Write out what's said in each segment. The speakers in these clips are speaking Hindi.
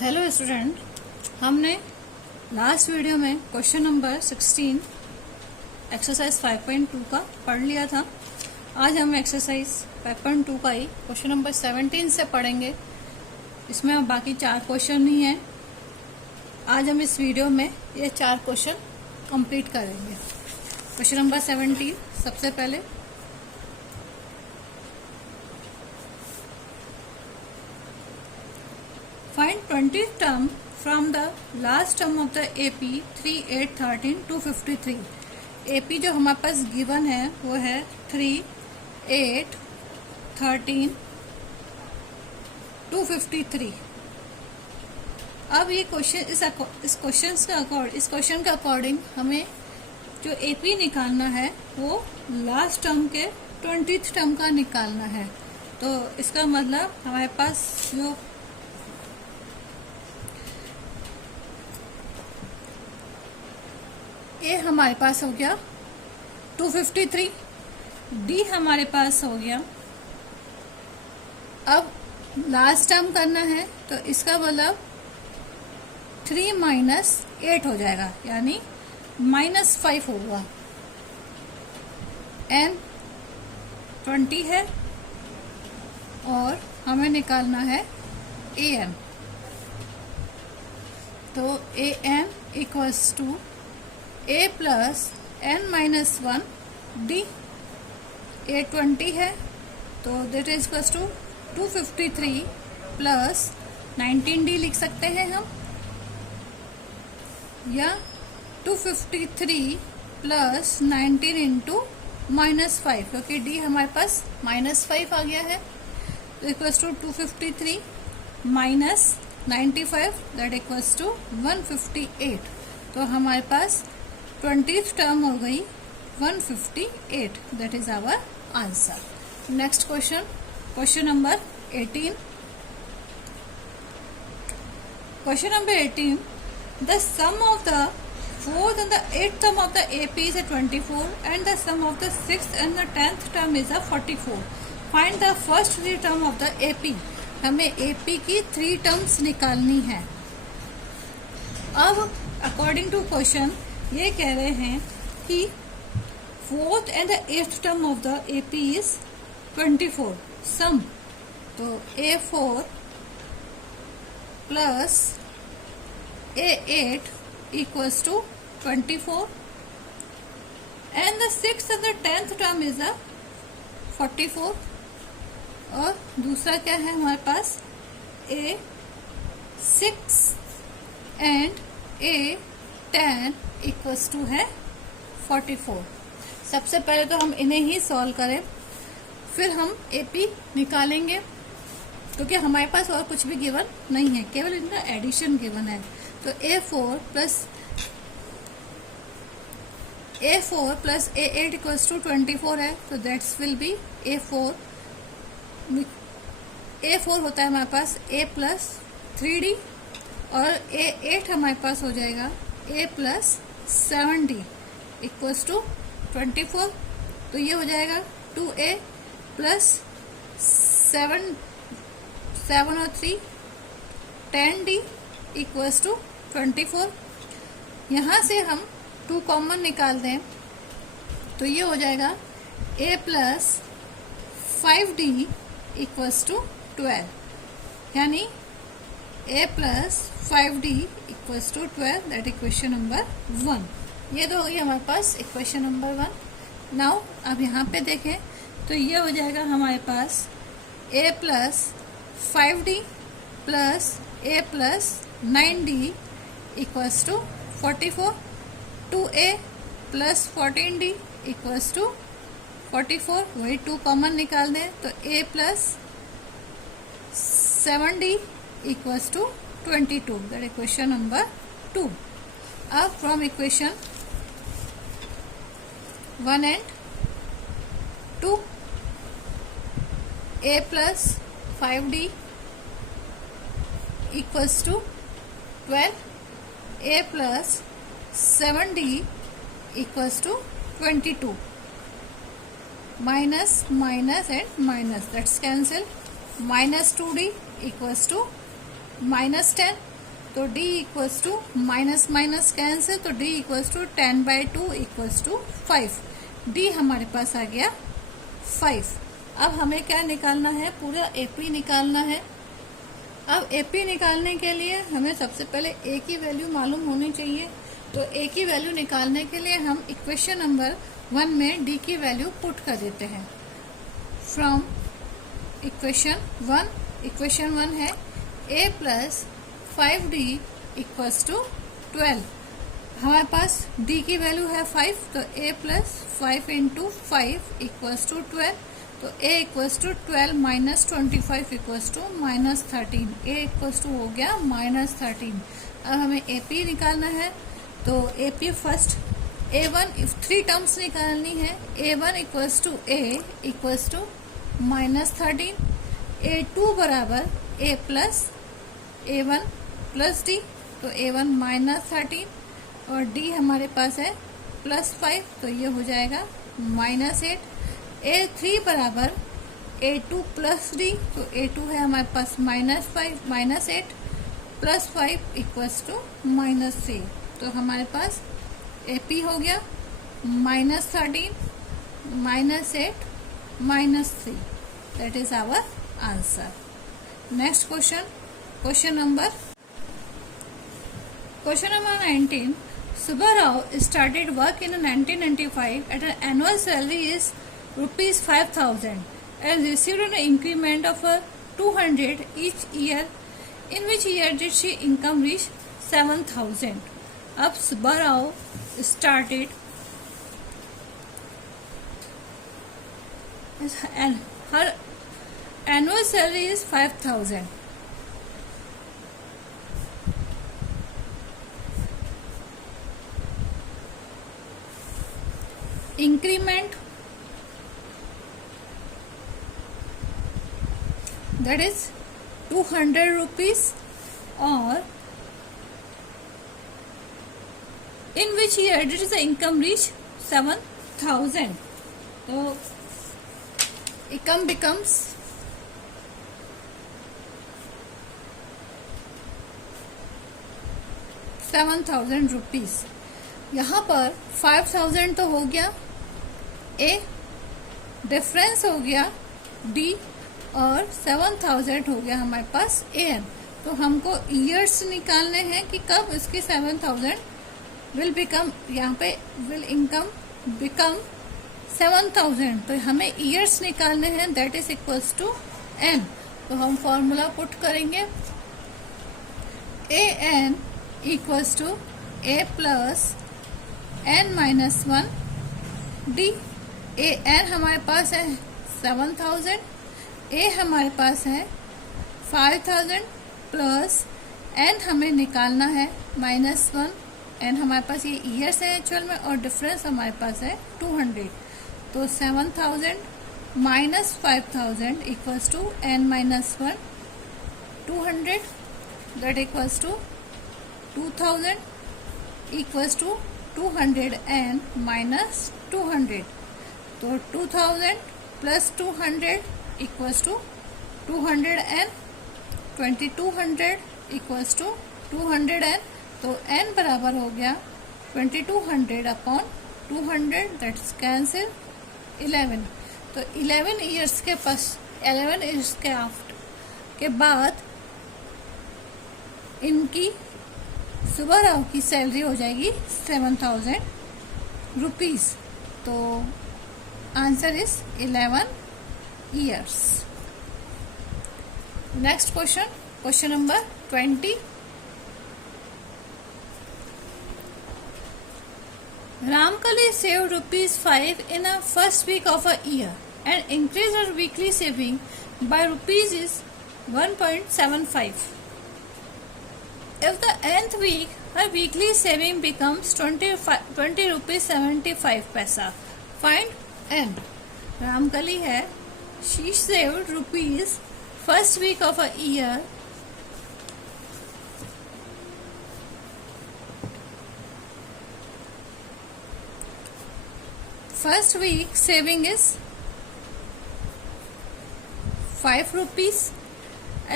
हेलो स्टूडेंट, हमने लास्ट वीडियो में क्वेश्चन नंबर 16 एक्सरसाइज 5.2 का पढ़ लिया था। आज हम एक्सरसाइज 5.2 का ही क्वेश्चन नंबर 17 से पढ़ेंगे। इसमें अब बाकी 4 क्वेश्चन ही हैं। आज हम इस वीडियो में ये 4 क्वेश्चन कंप्लीट करेंगे। क्वेश्चन नंबर 17 सबसे पहले Find 20th term from the last term of the AP 3, 8, 13, 253। AP जो हमारे पास गिवन है वो है 3, 8, 13, 253। अब ये क्वेश्चन इस क्वेश्चन के अकॉर्डिंग हमें जो AP निकालना है वो लास्ट टर्म के 20th टर्म का निकालना है। तो इसका मतलब हमारे पास जो ए हमारे पास हो गया 253, डी हमारे पास हो गया। अब लास्ट टर्म करना है तो इसका मतलब 3 माइनस 8 हो जाएगा, यानी -5 होगा। एन 20 है और हमें निकालना है ए एन। तो a n equals to a plus n minus 1 d. a 20 है तो that is equals to 253 plus 19d लिख सकते हैं हम, या 253 प्लस 19 इंटू -5, क्योंकि d हमारे पास -5 आ गया है। तो equals to 253 minus 95 that equals to 158। तो हमारे पास 20th टर्म हो गई 158। That is our answer. Next question, question number 18। Question number 18, the sum of the 4th and the 8th term of the AP is a 24 and the sum of the 6th and the 10th term is a 44. Find the first 3 term of the AP। हमें AP की 3 टर्म्स निकालनी है। अब अकॉर्डिंग टू क्वेश्चन ये कह रहे हैं कि 4th and the 8th term of the AP is 24। सम तो A4 plus A8 equals to 24 and the 6th and the 10th term is a 44। और दूसरा क्या है हमारे पास, A6 and A10 equals to है 44। सबसे पहले तो हम इन्हें ही सॉल्व करें, फिर हम AP निकालेंगे, क्योंकि हमारे पास और कुछ भी गिवन नहीं है, केवल इनका एडिशन गिवन है। तो A4 plus A8 equals to 24 है, तो दैट्स विल बी A4 होता है हमारे पास A प्लस 3D और A8 हमारे पास हो जाएगा A plus 7D equals to 24। तो ये हो जाएगा 2A प्लस 7 और 3 10D इक्वल्स टू 24। यहाँ से हम 2 कॉमन निकाल दें तो ये हो जाएगा A plus 5D equals to 12, यानी A plus 5D equals to 12। That equation number 1। ये तो हो गई हमारे पास इक्वेशन नंबर 1। नाउ अब यहाँ पे देखें तो ये हो जाएगा हमारे पास A plus 5D plus A plus 9D equals to 44। 2A plus 14D equals to 44। वही 2 कॉमन निकाल दें तो A plus 7D equals to 22। that equation number 2। अब from equation 1 and 2, A plus 5D equals to 12, A plus 7D equals to 22। minus minus and minus, that's cancel। minus 2D equals to -10 तो d equals to minus minus cancel, तो d equals to 10/2 equals to 5। d हमारे पास आ गया 5। अब हमें क्या निकालना है, पूरा AP निकालना है। अब AP निकालने के लिए हमें सबसे पहले A की वैल्यू मालूम होनी चाहिए। तो A की वैल्यू निकालने के लिए हम इक्वेशन नंबर 1 में D की वैल्यू पुट कर देते हैं। फ्रॉम इक्वेशन 1 है A plus 5D equals to 12। हमारे पास D की वैल्यू है 5, तो A plus 5 into 5 equals to 12। तो A equals to 12 minus 25 equals to minus 13। A equals to हो गया माइनस 13। अब हमें AP निकालना है, तो AP first A1 three terms निकालनी है। A1 equals to A equals to minus 13। A2 बराबर A plus A1 plus D, तो A1 माइनस 13 और D हमारे पास है प्लस 5, तो ये हो जाएगा माइनस 8। A3 बराबर A2 प्लस D, तो A2 है हमारे पास minus 8 plus 5 equals to minus 3। तो हमारे पास AP हो गया minus 13 minus 8 minus 3। That is our answer. Next question number 19. Subba Rao started work in 1995 at an annual salary is rupees 5,000 and received an increment of 200 each year. In which year did she income reach 7,000? अब Subba Rao started and her annual salary is 5,000. Increment, that is 200 rupees, or in which year did the income reach 7,000? So income becomes 7,000 rupees। यहाँ पर 5,000 तो हो गया A, डिफरेंस हो गया D और 7,000 हो गया हमारे पास AN। तो हमको ईयर्स निकालने हैं कि कब इसकी 7,000 विल बिकम, यहाँ पे विल इनकम बिकम 7,000। तो हमें ईयर्स निकालने हैं, that is equals to N। तो हम फॉर्मूला पुट करेंगे AN equals to A plus N minus 1 D। AN हमारे पास है 7,000, A हमारे पास है 5,000 प्लस N हमें निकालना है माइनस 1। N हमारे पास ये ईयर्स है एक्चुअल में, और डिफरेंस हमारे पास है 200। तो 7,000 minus 5,000 equals to N minus 1 200, that equals to 2,000 equals to 200 N minus 200। तो 2,000 plus 200 equals to 200 N, 2200 equals to 200 N। तो N बराबर हो गया 2200 अपॉन 200, दैट्स कैंसिल 11। तो 11 ईयर्स के आफ्टर के बाद इनकी सुबह राव की सैलरी हो जाएगी 7,000 रुपीज। तो answer is 11 years. Next question number 20. Ramkali saved ₹5 in a first week of a year and increased her weekly saving by ₹1.75. If the nth week her weekly saving becomes 20 rupees 75 paisa, find n. Ramkali है, she saved rupees first week of a year first week saving is 5 rupees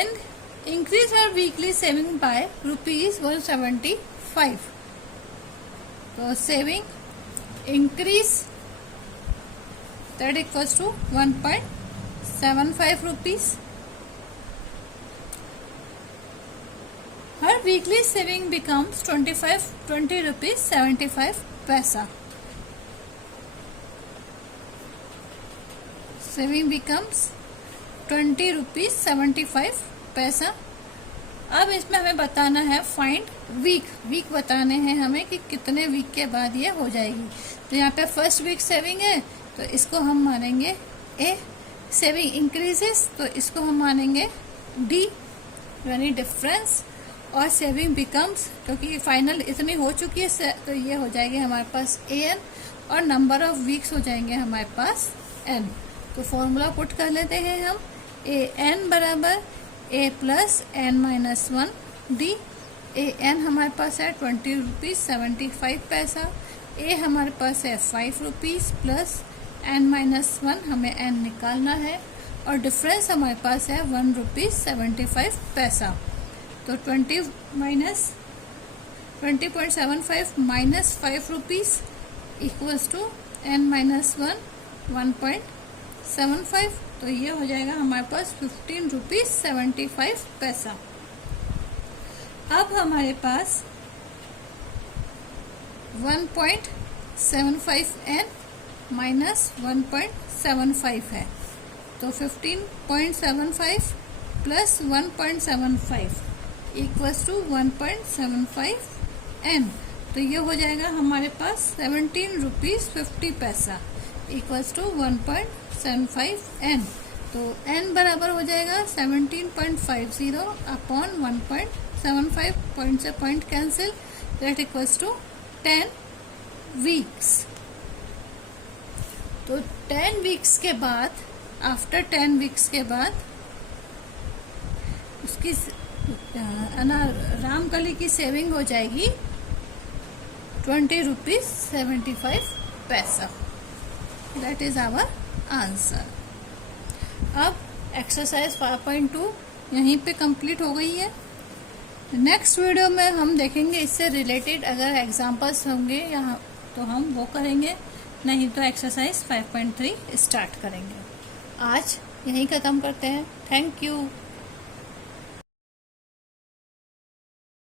and increase her weekly saving by ₹175. तो saving increase that equals to 1.75 rupees. Her weekly saving becomes 20 rupees 75 paisa. Saving becomes 20 rupees 75 पैसा. अब इसमें हमें बताना है फाइंड वीक बताने हैं हमें कि कितने वीक के बाद ये हो जाएगी. तो यहाँ पे फर्स्ट वीक सेविंग है तो इसको हम मानेंगे ए. सेविंग इंक्रीजेस तो इसको हम मानेंगे डी यानी डिफरेंस. और सेविंग बिकम्स क्योंकि फाइनल इतनी हो चुकी है तो ये हो जाएगी हमारे पास ए एन और नंबर ऑफ वीक्स हो जाएंगे हमारे पास एन. तो फॉर्मूला पुट कर लेते हैं हम. ए एन बराबर ए plus N minus 1 D. A N हमारे पास है 20 रुपीज 75 पैसा. ए हमारे पास है 5 रुपीज प्लस एन माइनस 1 हमें एन निकालना है और डिफरेंस हमारे पास है 1 रुपीज 75 पैसा. तो 20.75 minus 5 rupees equals to n minus 1.75. तो ये हो जाएगा हमारे पास 15 रुपीज 75 पैसा. अब हमारे पास 1.75 एन माइनस 1.75 है. तो 15.75 प्लस 1.75 इक्वल्स टू 1.75 एन. तो ये हो जाएगा हमारे पास 17 रुपीज 50 पैसा इक्वल्स टू 1.75 एन. तो एन बराबर हो जाएगा 17.50 अपॉन 1.75. पॉइंट से point cancel. That equals to 10 weeks. तो 10 वीक्स के बाद आफ्टर 10 वीक्स के बाद उसकी रामकली की सेविंग हो जाएगी 20 रुपीज 75 पैसा. That is our answer. अब एक्सरसाइज 5.2 यहीं पे कंप्लीट हो गई है. नेक्स्ट वीडियो में हम देखेंगे इससे रिलेटेड अगर एग्जांपल्स होंगे यहाँ तो हम वो करेंगे, नहीं तो एक्सरसाइज 5.3 स्टार्ट करेंगे. आज यहीं ख़त्म करते हैं. Thank you.